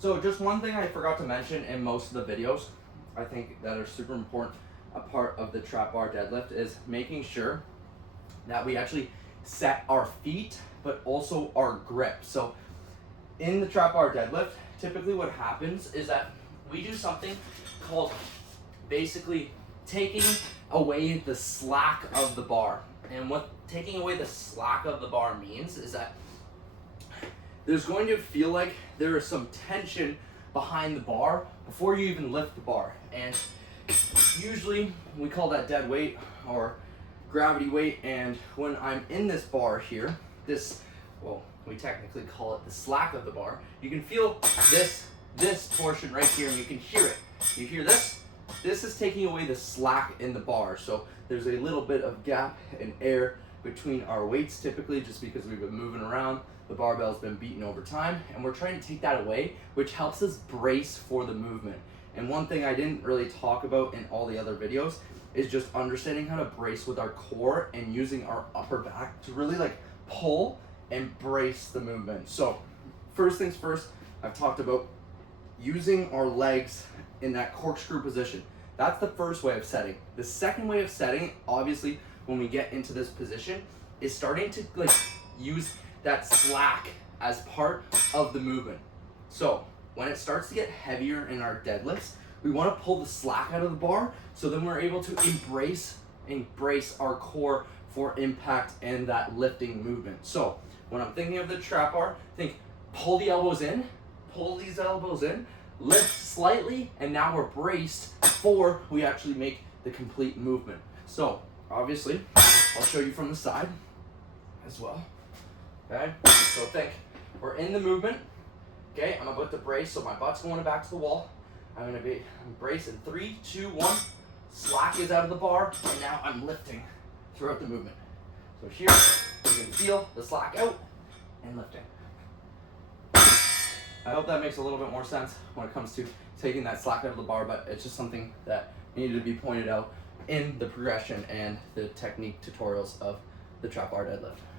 So just one thing I forgot to mention in most of the videos, I think that are super important, a part of the trap bar deadlift is making sure that we actually set our feet, but also our grip. So in the trap bar deadlift, typically what happens is that we do something called basically taking away the slack of the bar. And what taking away the slack of the bar means is that there's going to feel like there is some tension behind the bar before you even lift the bar. And usually we call that dead weight or gravity weight. And when I'm in this bar here, well, we technically call it the slack of the bar. You can feel this portion right here, and you can hear it. You hear this? This is taking away the slack in the bar. So there's a little bit of gap and air between our weights typically, just because we've been moving around. The barbell's been beaten over time, and we're trying to take that away, which helps us brace for the movement. And one thing I didn't really talk about in all the other videos is just understanding how to brace with our core and using our upper back to really like pull and brace the movement. So first things first, I've talked about using our legs in that corkscrew position. That's the first way of setting. The second way of setting, obviously, when we get into this position, is starting to like use that slack as part of the movement. So when it starts to get heavier in our deadlifts, we want to pull the slack out of the bar, so then we're able to embrace our core for impact and that lifting movement. So when I'm thinking of the trap bar, think pull the elbows in, pull these elbows in, lift slightly, and now we're braced before we actually make the complete movement. So obviously, I'll show you from the side as well. Okay, so think we're in the movement. Okay, I'm about to brace, so my butt's going back to the wall. I'm brace in 3, 2, 1. Slack is out of the bar, and now I'm lifting throughout the movement. So here, you can feel the slack out and lifting. I hope that makes a little bit more sense when it comes to taking that slack out of the bar, but it's just something that needed to be pointed out in the progression and the technique tutorials of the trap bar deadlift.